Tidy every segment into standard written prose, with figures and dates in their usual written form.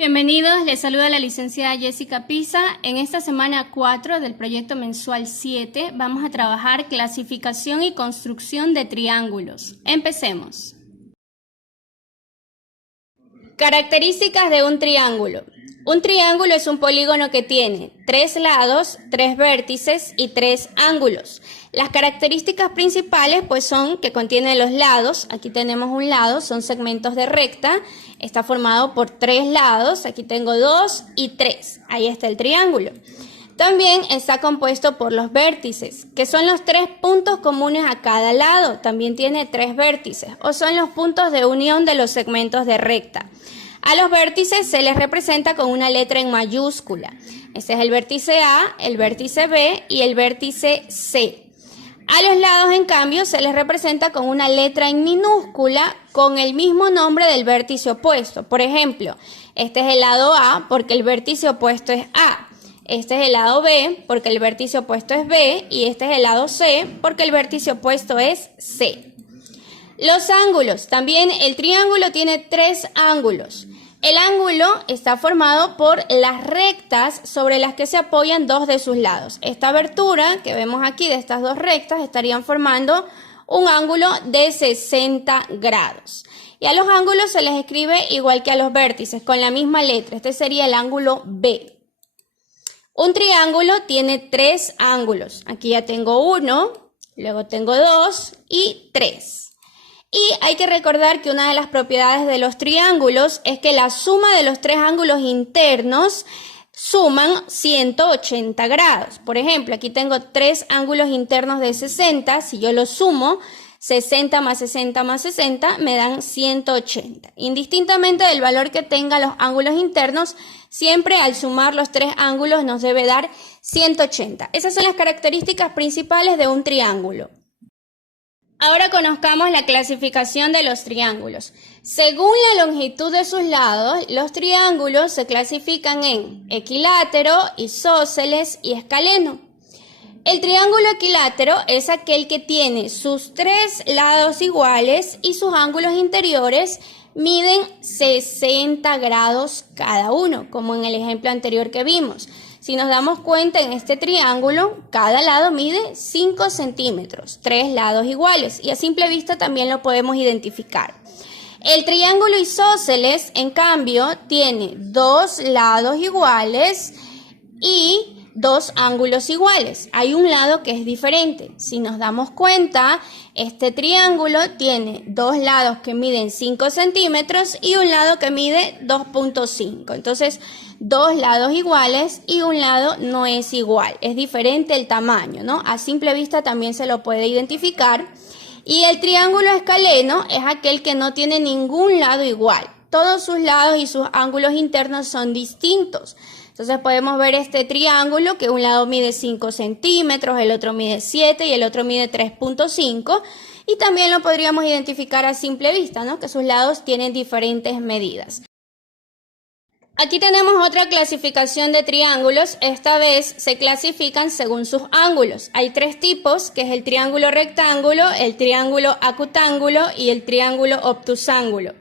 Bienvenidos, les saluda la licenciada Jessica Pisa. En esta semana 4 del proyecto mensual 7 vamos a trabajar clasificación y construcción de triángulos. Empecemos. Características de un triángulo. Un triángulo es un polígono que tiene 3 lados, 3 vértices y 3 ángulos. Las características principales pues son que contiene los lados. Aquí tenemos un lado, son segmentos de recta. Está formado por 3 lados. Aquí tengo 2 y 3. Ahí está el triángulo. También está compuesto por los vértices, que son los 3 puntos comunes a cada lado. También tiene 3 vértices, o son los puntos de unión de los segmentos de recta. A los vértices se les representa con una letra en mayúscula. Este es el vértice A, el vértice B y el vértice C. A los lados, en cambio, se les representa con una letra en minúscula con el mismo nombre del vértice opuesto. Por ejemplo, este es el lado A porque el vértice opuesto es A. Este es el lado B porque el vértice opuesto es B. Y este es el lado C porque el vértice opuesto es C. Los ángulos. También el triángulo tiene 3 ángulos. El ángulo está formado por las rectas sobre las que se apoyan 2 de sus lados. Esta abertura que vemos aquí de estas 2 rectas estarían formando un ángulo de 60 grados. Y a los ángulos se les escribe igual que a los vértices, con la misma letra. Este sería el ángulo B. Un triángulo tiene 3 ángulos. Aquí ya tengo 1, luego tengo 2 y 3. Y hay que recordar que una de las propiedades de los triángulos es que la suma de los 3 ángulos internos suman 180 grados. Por ejemplo, aquí tengo 3 ángulos internos de 60. Si yo los sumo, 60 más 60 más 60 me dan 180. Indistintamente del valor que tengan los ángulos internos, siempre al sumar los 3 ángulos nos debe dar 180. Esas son las características principales de un triángulo. Ahora conozcamos la clasificación de los triángulos. Según la longitud de sus lados, los triángulos se clasifican en equilátero, isósceles y escaleno. El triángulo equilátero es aquel que tiene sus 3 lados iguales y sus ángulos interiores miden 60 grados cada uno, como en el ejemplo anterior que vimos. Si nos damos cuenta, en este triángulo, cada lado mide 5 centímetros, 3 lados iguales, y a simple vista también lo podemos identificar. El triángulo isósceles, en cambio, tiene 2 lados iguales y 2 ángulos iguales. Hay un lado que es diferente. Si nos damos cuenta, este triángulo tiene 2 lados que miden 5 centímetros y un lado que mide 2.5. Entonces, 2 lados iguales y un lado no es igual. Es diferente el tamaño, ¿no? A simple vista también se lo puede identificar. Y el triángulo escaleno es aquel que no tiene ningún lado igual. Todos sus lados y sus ángulos internos son distintos. Entonces podemos ver este triángulo que un lado mide 5 centímetros, el otro mide 7 y el otro mide 3.5. Y también lo podríamos identificar a simple vista, ¿no? Que sus lados tienen diferentes medidas. Aquí tenemos otra clasificación de triángulos. Esta vez se clasifican según sus ángulos. Hay 3 tipos, que es el triángulo rectángulo, el triángulo acutángulo y el triángulo obtusángulo.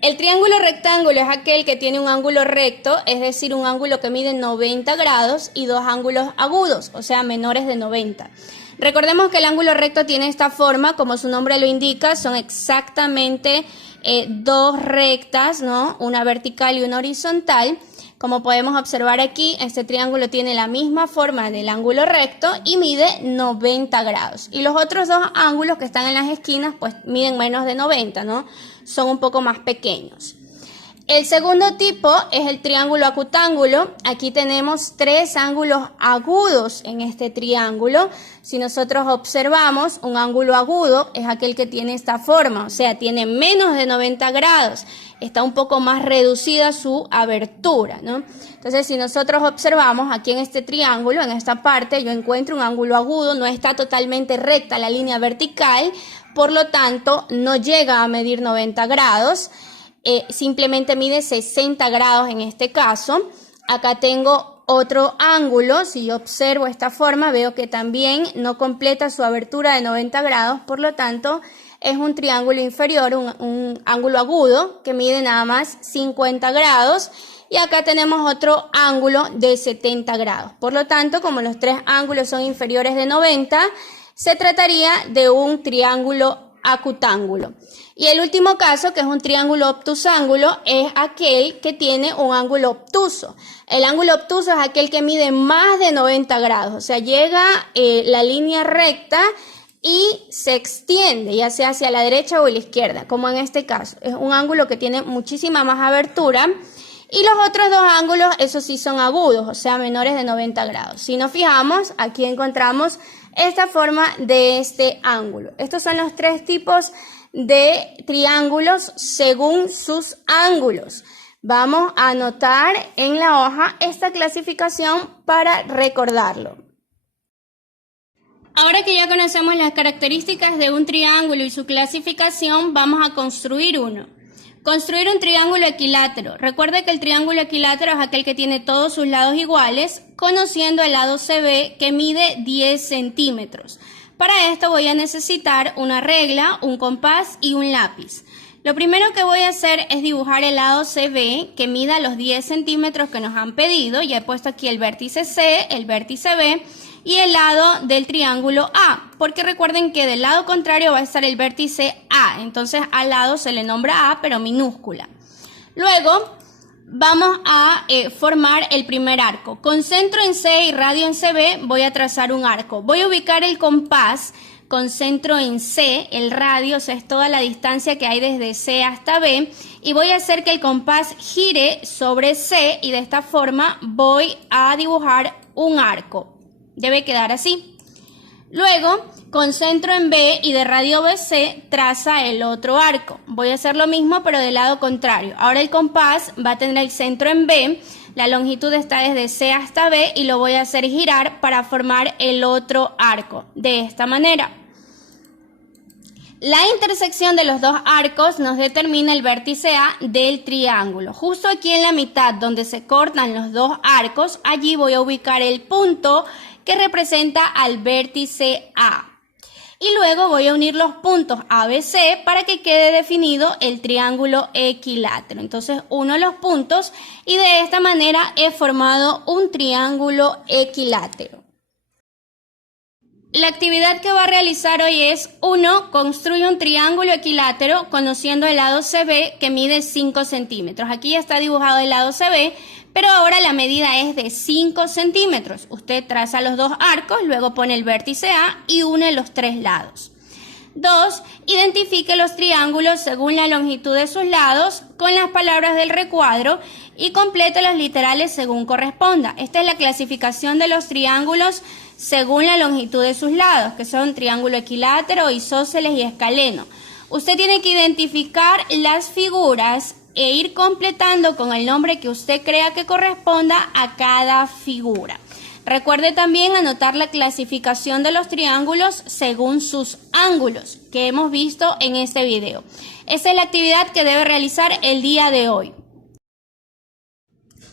El triángulo rectángulo es aquel que tiene un ángulo recto, es decir, un ángulo que mide 90 grados y 2 ángulos agudos, o sea, menores de 90. Recordemos que el ángulo recto tiene esta forma, como su nombre lo indica, son exactamente 2 rectas, ¿no? Una vertical y una horizontal. Como podemos observar aquí, este triángulo tiene la misma forma del ángulo recto y mide 90 grados. Y los otros 2 ángulos que están en las esquinas, pues miden menos de 90, ¿no? Son un poco más pequeños. El segundo tipo es el triángulo acutángulo. Aquí tenemos 3 ángulos agudos en este triángulo. Si nosotros observamos, un ángulo agudo es aquel que tiene esta forma, o sea, tiene menos de 90 grados. Está un poco más reducida su abertura, ¿no? Entonces, si nosotros observamos aquí en este triángulo, en esta parte, yo encuentro un ángulo agudo, no está totalmente recta la línea vertical, por lo tanto, no llega a medir 90 grados. Simplemente mide 60 grados en este caso. Acá tengo otro ángulo. Si yo observo esta forma, veo que también no completa su abertura de 90 grados, por lo tanto es un triángulo inferior, un ángulo agudo que mide nada más 50 grados y acá tenemos otro ángulo de 70 grados. Por lo tanto, como los tres ángulos son inferiores de 90, se trataría de un triángulo acutángulo. Y el último caso, que es un triángulo obtusángulo, es aquel que tiene un ángulo obtuso. El ángulo obtuso es aquel que mide más de 90 grados, o sea, llega la línea recta y se extiende, ya sea hacia la derecha o la izquierda, como en este caso. Es un ángulo que tiene muchísima más abertura. Y los otros dos ángulos, esos sí son agudos, o sea, menores de 90 grados. Si nos fijamos, aquí encontramos esta forma de este ángulo. Estos son los tres tipos de triángulos según sus ángulos. Vamos a anotar en la hoja esta clasificación para recordarlo. Ahora que ya conocemos las características de un triángulo y su clasificación, vamos a construir uno. Construir un triángulo equilátero. Recuerda que el triángulo equilátero es aquel que tiene todos sus lados iguales, conociendo el lado CB que mide 10 centímetros. Para esto voy a necesitar una regla, un compás y un lápiz. Lo primero que voy a hacer es dibujar el lado CB que mida los 10 centímetros que nos han pedido. Ya he puesto aquí el vértice C, el vértice B y el lado del triángulo A, porque recuerden que del lado contrario va a estar el vértice A, entonces al lado se le nombra A pero minúscula. Luego vamos a formar el primer arco. Con centro en C y radio en CB voy a trazar un arco. Voy a ubicar el compás con centro en C, el radio, o sea, es toda la distancia que hay desde C hasta B, y voy a hacer que el compás gire sobre C y de esta forma voy a dibujar un arco. Debe quedar así. Luego, con centro en B y de radio BC, traza el otro arco. Voy a hacer lo mismo, pero del lado contrario. Ahora el compás va a tener el centro en B, la longitud está desde C hasta B y lo voy a hacer girar para formar el otro arco, de esta manera. La intersección de los dos arcos nos determina el vértice A del triángulo. Justo aquí en la mitad, donde se cortan los dos arcos, allí voy a ubicar el punto que representa al vértice A. Y luego voy a unir los puntos ABC para que quede definido el triángulo equilátero. Entonces uno los puntos y de esta manera he formado un triángulo equilátero. La actividad que va a realizar hoy es 1. Construye un triángulo equilátero conociendo el lado CB que mide 5 centímetros. Aquí ya está dibujado el lado CB, pero ahora la medida es de 5 centímetros. Usted traza los dos arcos, luego pone el vértice A y une los tres lados. 2. Identifique los triángulos según la longitud de sus lados con las palabras del recuadro y complete los literales según corresponda. Esta es la clasificación de los triángulos según la longitud de sus lados, que son triángulo equilátero, isósceles y escaleno. Usted tiene que identificar las figuras e ir completando con el nombre que usted crea que corresponda a cada figura. Recuerde también anotar la clasificación de los triángulos según sus ángulos que hemos visto en este video. Esa es la actividad que debe realizar el día de hoy.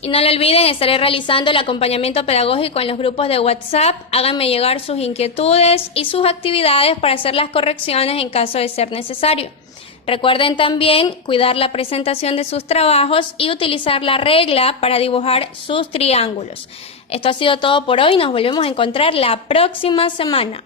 Y no lo olviden, estaré realizando el acompañamiento pedagógico en los grupos de WhatsApp. Háganme llegar sus inquietudes y sus actividades para hacer las correcciones en caso de ser necesario. Recuerden también cuidar la presentación de sus trabajos y utilizar la regla para dibujar sus triángulos. Esto ha sido todo por hoy. Nos volvemos a encontrar la próxima semana.